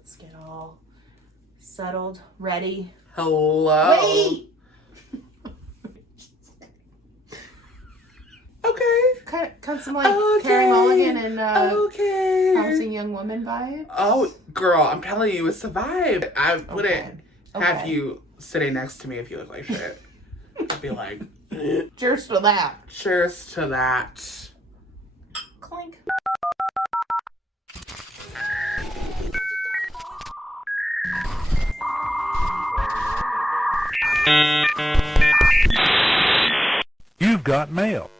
Let's get all settled, ready. Hello. Wait! Okay. Kind of some like Carey Mulligan and Promising Young Woman vibes. Oh, girl, I'm telling you, it's a vibe. I wouldn't have Okay. you sitting next to me if you look like shit. I'd be like, Cheers to that. cheers to that. Clink. You've got mail.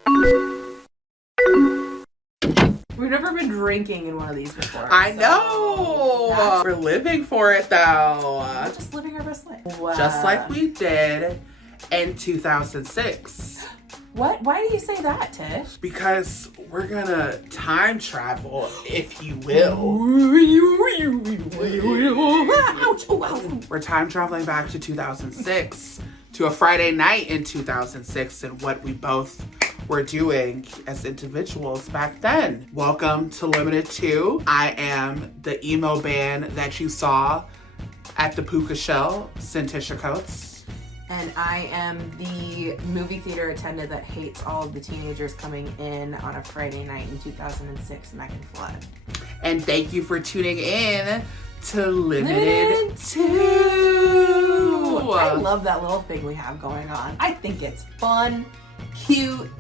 We've never been drinking in one of these before. I know. We're living for it though. We're just living our best life. Just like we did in 2006. What? Why do you say that, Tish? Because we're gonna time travel, if you will. Ouch! Oh, wow. We're time traveling back to 2006, to a Friday night in 2006, and what we both were doing as individuals back then. Welcome to Limited 2. I am the emo band that you saw at the Puka Shell, Cintisha Coates. And I am the movie theater attendant that hates all of the teenagers coming in on a Friday night in 2006, Megan Flood. And thank you for tuning in to Limited 2. I love that little thing we have going on. I think it's fun, cute,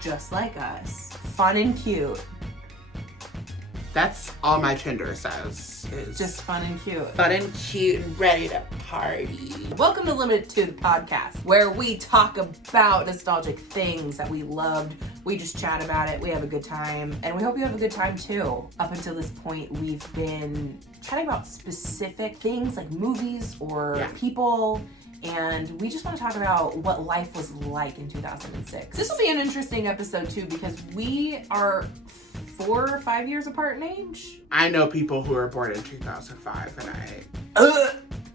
just like us. Fun and cute. That's all my Tinder says. Is Just fun and cute. fun and cute and ready to party. Welcome to Limited 2, the podcast, where we talk about nostalgic things that we loved. We just chat about it. We have a good time. And we hope you have a good time too. Up until this point, we've been chatting about specific things like movies or people. And we just want to talk about what life was like in 2006. This will be an interesting episode too because we are 4 or 5 years apart in age. I know people who were born in 2005 and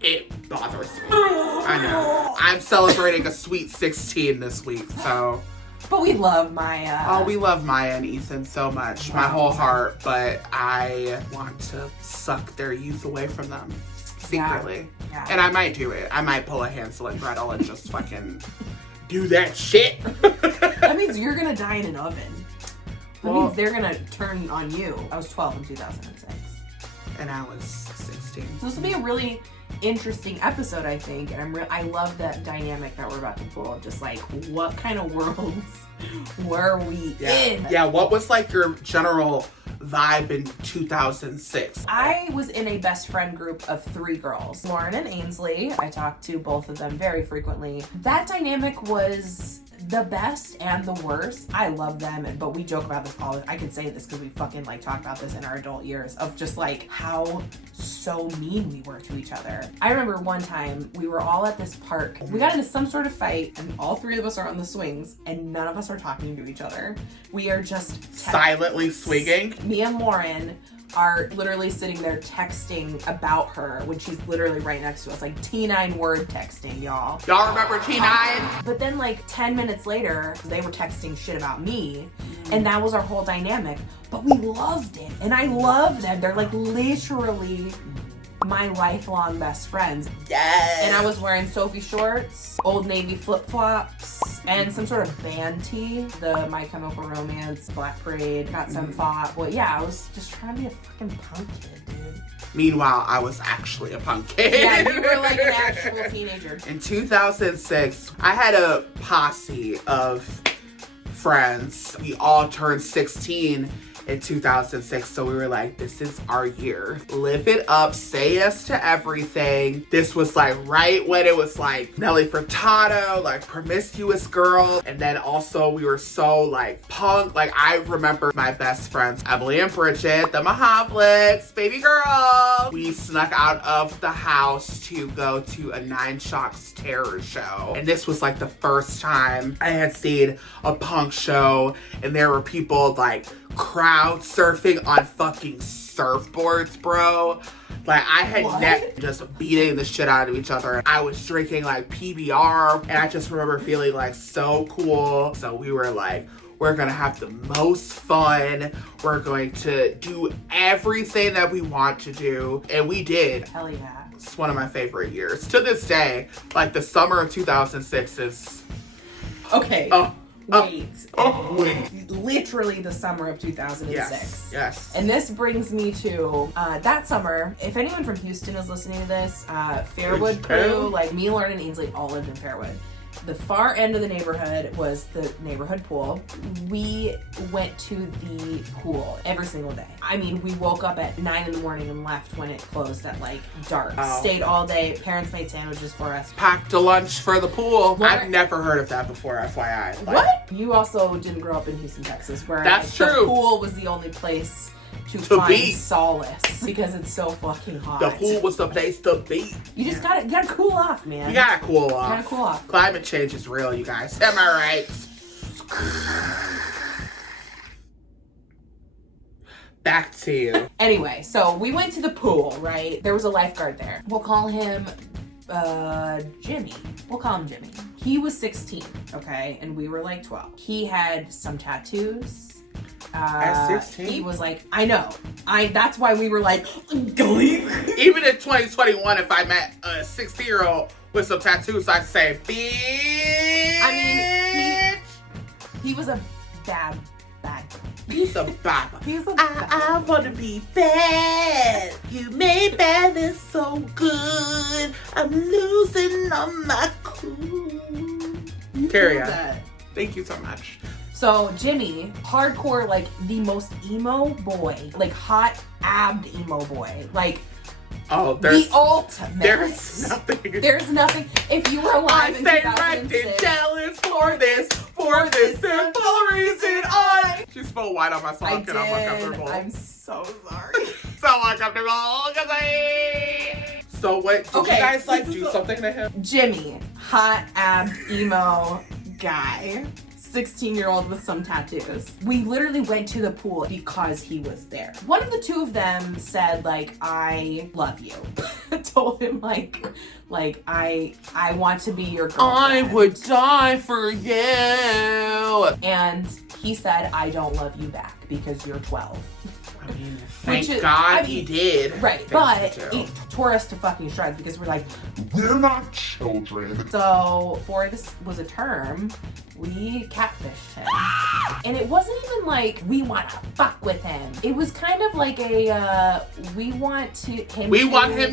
it bothers me. I know. I'm celebrating a sweet 16 this week, so. But we love Maya. Oh, we love Maya and Ethan so much. My whole heart, but I want to suck their youth away from them. Secretly. Yeah. And I might do it. I might pull a Hansel and Gretel and just fucking do that shit. That means you're gonna die in an oven. That Well, means they're gonna turn on you. I was 12 in 2006. and I was 16. So this will be a really interesting episode, I think. And I love that dynamic that we're about to pull. Just like, what kind of worlds were we in? Yeah, what was like your general vibe in 2006? I was in a best friend group of 3 girls, Lauren and Ainsley. I talked to both of them very frequently. That dynamic was the best and the worst. I love them, but we joke about this all. I can say this because we fucking like talk about this in our adult years of just like how so mean we were to each other. I remember one time we were all at this park. We got into some sort of fight, and all 3 of us are on the swings, and none of us are talking to each other. We are just Silently swinging. Me and Lauren are literally sitting there texting about her when she's literally right next to us, like T9 word texting, y'all. Y'all remember T9? But then like 10 minutes later, they were texting shit about me, and that was our whole dynamic. But we loved it, and I love them. They're like literally my lifelong best friends. Yes. And I was wearing Sophie shorts, Old Navy flip-flops, and some sort of band tee. The My Chemical Romance, Black Parade, got some thought. Well, yeah, I was just trying to be a fucking punk kid, dude. Meanwhile, I was actually a punk kid. Yeah, you were like an actual teenager. In 2006, I had a posse of friends. We all turned 16 in 2006, so we were like, this is our year. Live it up, say yes to everything. This was like right when it was like Nelly Furtado, like Promiscuous Girl, and then also we were so like punk. Like I remember my best friends, Emily and Bridget, the Mahavliks, baby girl. We snuck out of the house to go to a Nine Shocks terror show, and this was like the first time I had seen a punk show, and there were people like crowd surfing on fucking surfboards, bro. Like, I had just beating the shit out of each other. I was drinking like PBR, and I just remember feeling like so cool. So we were like, We're gonna have the most fun. We're going to do everything that we want to do. And we did. Hell yeah. It's one of my favorite years. To this day, like the summer of 2006 is... Okay. Wait. Wait. Literally the summer of 2006. Yes. And this brings me to that summer. If anyone from Houston is listening to this, Fairwood crew, like me, Lauren, and Ainsley all lived in Fairwood. The far end of the neighborhood was the neighborhood pool. We went to the pool every single day. I mean, we woke up at 9 in the morning and left when it closed at like dark. Stayed all day. Parents made sandwiches for us. Packed a lunch for the pool. What? I've never heard of that before, FYI. Like, What? You also didn't grow up in Houston, Texas, where That's like, true. the pool was the only place to find be. solace because it's so fucking hot. The pool was the place to be. You just gotta cool off, man. You gotta cool off. You gotta cool off. Climate change is real, you guys. Am I right? Back to you. Anyway, so we went to the pool, right? There was a lifeguard there. We'll call him Jimmy. We'll call him Jimmy. He was 16, okay? And we were like 12. He had some tattoos. At 16? He was like, I know. That's why we were like, going. Even in 2021, if I met a 60-year-old with some tattoos, I'd say, bitch. I mean, he was a bad guy. He's a baba. He's a I wanna be bad. You made bad is so good. I'm losing on my cool. Carry on. that. Thank you so much. So Jimmy, hardcore, like the most emo boy, like hot abbed emo boy, like Oh, the ultimate. there's nothing. There's nothing. If you were alive in I stay right and 2006, jealous for this simple reason. She spilled white on my sock and I'm uncomfortable. I'm so sorry. So uncomfortable because So what? Did Okay, you guys like this is do something to him? Jimmy, hot abbed emo guy. 16-year-old with some tattoos. We literally went to the pool because he was there. One of the two of them said, like, I love you. Told him, like I want to be your girlfriend. I would die for you. And he said, I don't love you back because you're 12. I mean, thank God he did. Right, but it tore us to fucking shreds because we're like, We're not children. so for this was a term, we catfished him. And it wasn't even like, we want to fuck with him. It was kind of like a, we want him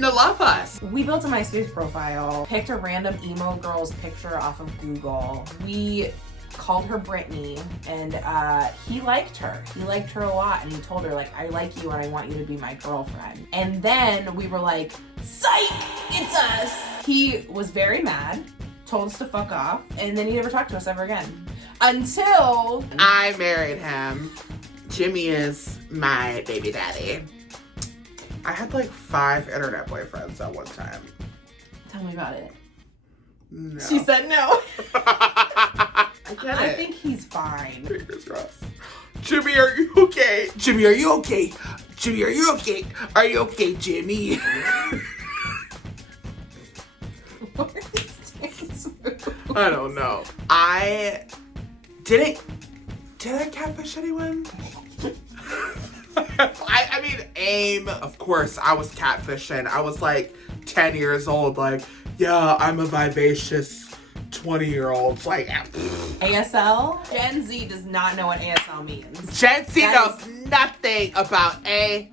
to love us. We built a MySpace profile, picked a random emo girl's picture off of Google. We called her Brittany, and he liked her. He liked her a lot, and he told her, like, I like you and I want you to be my girlfriend. And then we were like, psych, it's us. He was very mad, told us to fuck off, and then he never talked to us ever again. Until I married him. Jimmy is my baby daddy. I had like 5 internet boyfriends at one time. tell me about it. No. She said no. I get it. I think he's fine. Fingers crossed. Jimmy, are you okay? Jimmy, are you okay? Jimmy, are you okay? Are you okay, Jimmy? What are these dance moves? I don't know. Did I catfish anyone? I mean, AIM. Of course, I was catfishing. I was like 10 years old. Like, yeah, I'm a vivacious 20-year-old. Like, ASL? Gen Z does not know what ASL means. Gen Z That knows nothing about ASL,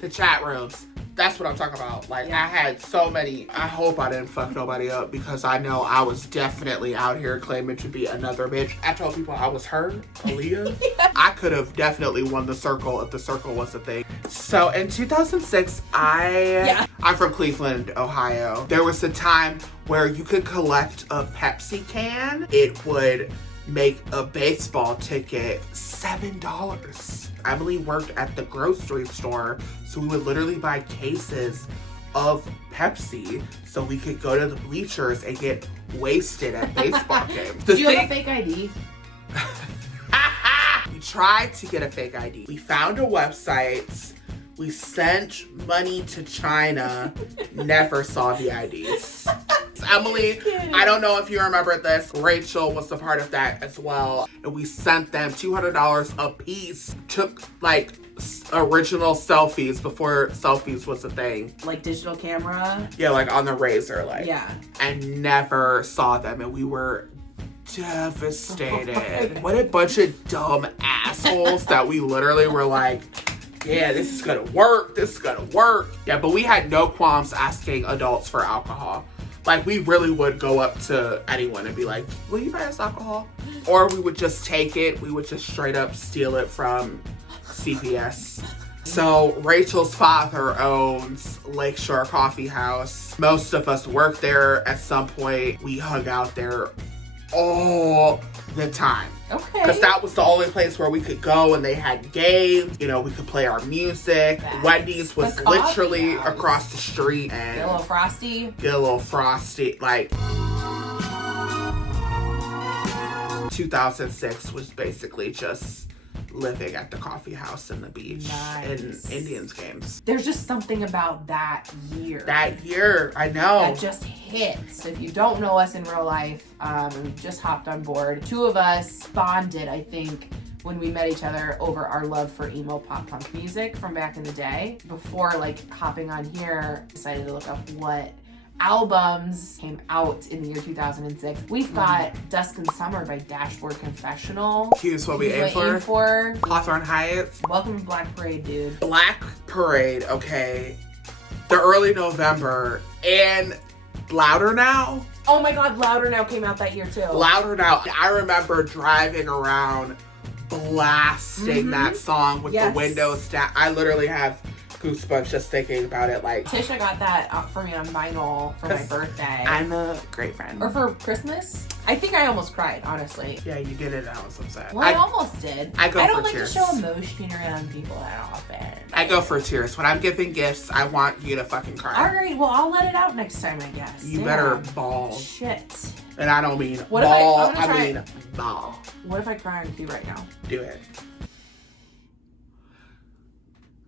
the chat rooms. That's what I'm talking about. Like, Yeah. I had so many. I hope I didn't fuck nobody up because I know I was definitely out here claiming to be another bitch. I told people I was her, Aaliyah. Yeah. I could have definitely won the circle if the circle was a thing. So in 2006, I'm from Cleveland, Ohio. There was a time where you could collect a Pepsi can. It would make a baseball ticket $7. Emily worked at the grocery store, so we would literally buy cases of Pepsi so we could go to the bleachers and get wasted at baseball games. Did you have a fake ID? We tried to get a fake ID. We found a website. We sent money to China. Never saw the IDs. Emily, I don't know if you remember this. Rachel was a part of that as well. And we sent them $200 a piece. Took like original selfies before selfies was a thing. Like digital camera? Yeah, like on the razor, like. Yeah. And never saw them. And we were devastated. What a bunch of dumb assholes that we literally were like, yeah, this is gonna work. This is gonna work. Yeah, but we had no qualms asking adults for alcohol. Like, we really would go up to anyone and be like, will you buy us alcohol? Or we would just take it. We would just straight up steal it from CVS. So Rachel's father owns Lakeshore Coffee House. Most of us worked there at some point. We hung out there all the time. Okay. Because that was the only place where we could go and they had games. You know, we could play our music. That's Wendy's was the coffee literally house. across the street. And Get a little frosty. get a little frosty. Like, 2006 was basically just living at the coffee house and the beach Nice. and Indians games. There's just something about that year. That year, I know. That just hits. If you don't know us in real life, we just hopped on board. Two of us bonded, I think, when we met each other over our love for emo pop punk music from back in the day. Before like hopping on here, decided to look up what albums came out in the year 2006. We've got Dusk and Summer by Dashboard Confessional. Here's what we Here's aim what for. Aim for. Hawthorne Heights. Welcome to Black Parade, dude. Black Parade, okay. The early November. And Louder Now. Oh my god, Louder Now came out that year too. Louder Now. I remember driving around blasting that song with the windows down. I literally have goosebumps just thinking about it. Like, Tisha got that for me on vinyl for my birthday. I'm a great friend. Or for Christmas. I think I almost cried, honestly. Yeah, you did it and I was upset. Well, I almost did. I go I don't for like tears. to show emotion around people that often. I go for tears. When I'm giving gifts, I want you to fucking cry. Alright, well, I'll let it out next time, I guess. You Damn. better bawl. Shit. And I don't mean What if ball, I'm gonna try- mean ball. What if I cry on cue right now? Do it.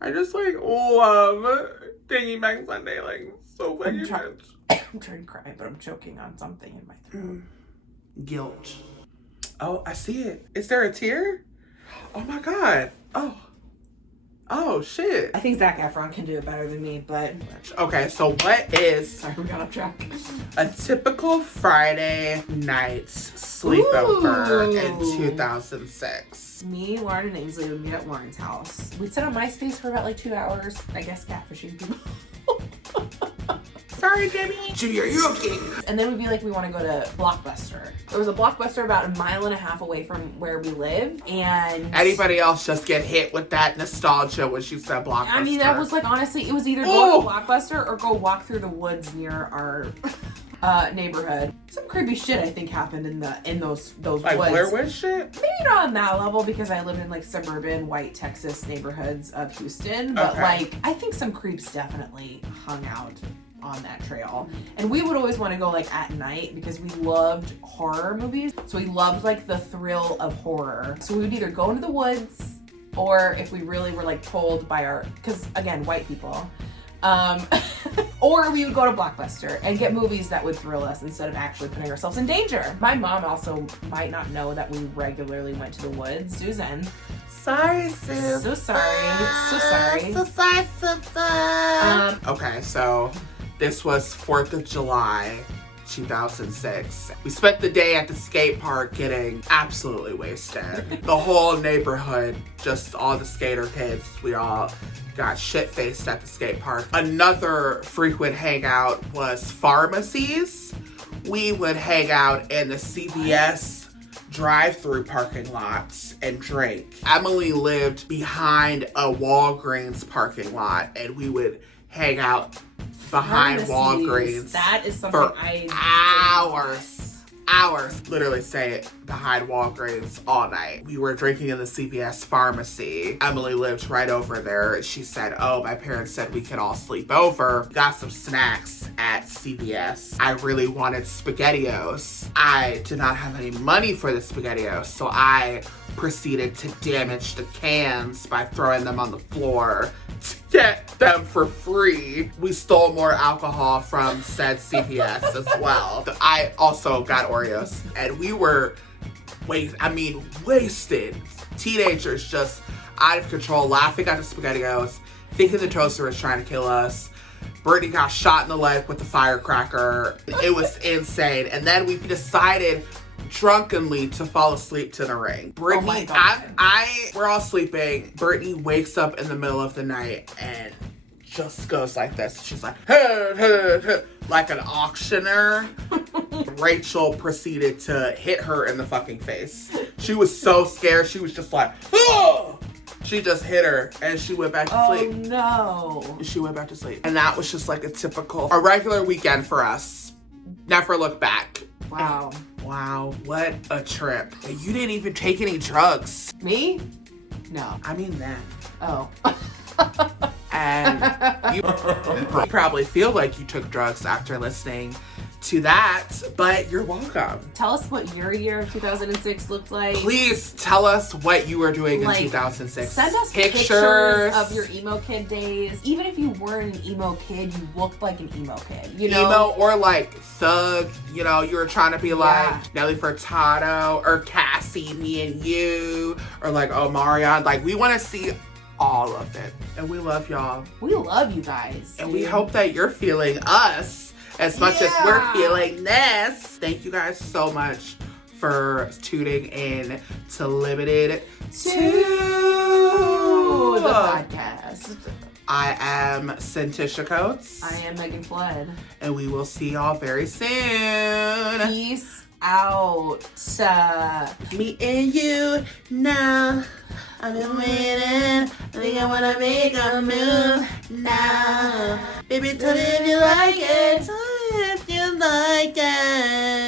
I just like love Dingy Bang Sunday like so fucking much. I'm trying to cry, but I'm choking on something in my throat. Guilt. Oh, I see it. Is there a tear? Oh my god. Oh shit. I think Zac Efron can do it better than me, but Okay, so what is sorry, we got off track. a typical Friday night sleepover in Ooh. 2006? Me, Lauren, and Ainsley would meet at Lauren's house. We'd sit on Myspace for about like 2 hours, I guess catfishing people. Sorry, Debbie. Junior, you okay? And then we'd be like, we want to go to Blockbuster. There was a Blockbuster about 1.5 miles away from where we live, and Anybody else just get hit with that nostalgia when she said Blockbuster? I mean, that was like, honestly, it was either go to Blockbuster or go walk through the woods near our neighborhood. Some creepy shit I think happened in those like woods. Blair Witch shit? Maybe not on that level because I lived in like suburban white Texas neighborhoods of Houston, but Okay. like I think some creeps definitely hung out on that trail. And we would always want to go like at night because we loved horror movies. So we loved like the thrill of horror. So we would either go into the woods or if we really were like told by our, because again, white people, or we would go to Blockbuster and get movies that would thrill us instead of actually putting ourselves in danger. My mom also might not know that we regularly went to the woods. Susan. Sorry, sis. So sorry. So sorry. So sorry, sister. Okay, so this was 4th of July, 2006. We spent the day at the skate park getting absolutely wasted. The whole neighborhood, just all the skater kids, we all got shit-faced at the skate park. Another frequent hangout was pharmacies. We would hang out in the CVS drive-through parking lots and drink. Emily lived behind a Walgreens parking lot and we would hang out behind Pharmacies. Walgreens That is something for I hours, literally stay behind Walgreens all night. We were drinking in the CVS pharmacy. Emily lived right over there. She said, oh, my parents said we could all sleep over. Got some snacks at CVS. I really wanted SpaghettiOs. I did not have any money for the SpaghettiOs, so I proceeded to damage the cans by throwing them on the floor get them for free. We stole more alcohol from said CVS as well. I also got Oreos, and we were wasted. Teenagers just out of control, laughing at the SpaghettiOs, thinking the toaster was trying to kill us. Brittany got shot in the leg with the firecracker. It was insane. And then we decided drunkenly to fall asleep to the ring. Brittany, oh my God. we're all sleeping. Brittany wakes up in the middle of the night and just goes like this. She's like, hey, hey, hey, like an auctioneer. Rachel proceeded to hit her in the fucking face. She was so scared. She was just like, oh! She just hit her and she went back to sleep. Oh no. She went back to sleep. And that was just like a regular weekend for us. Never look back. Wow. Wow, what a trip. And you didn't even take any drugs. Me? No. I mean that. Oh. And you probably feel like you took drugs after listening to that, but you're welcome. Tell us what your year of 2006 looked like. Please tell us what you were doing in 2006. Send us pictures of your emo kid days. Even if you weren't an emo kid, you looked like an emo kid. You know? Emo or like thug, you know, you were trying to be like Nelly Furtado or Cassie, me and you, or like Omarion. Like, we want to see all of it. And we love y'all. We love you guys. And we hope that you're feeling us as much as we're feeling this. Thank you guys so much for tuning in to Limited to the podcast. I am Centisha Coates. I am Megan Flood. And we will see y'all very soon. Peace out. Me and you now. I've been waiting. I think I wanna make a move now. Baby, tell me if you like it. Tell me if you like it.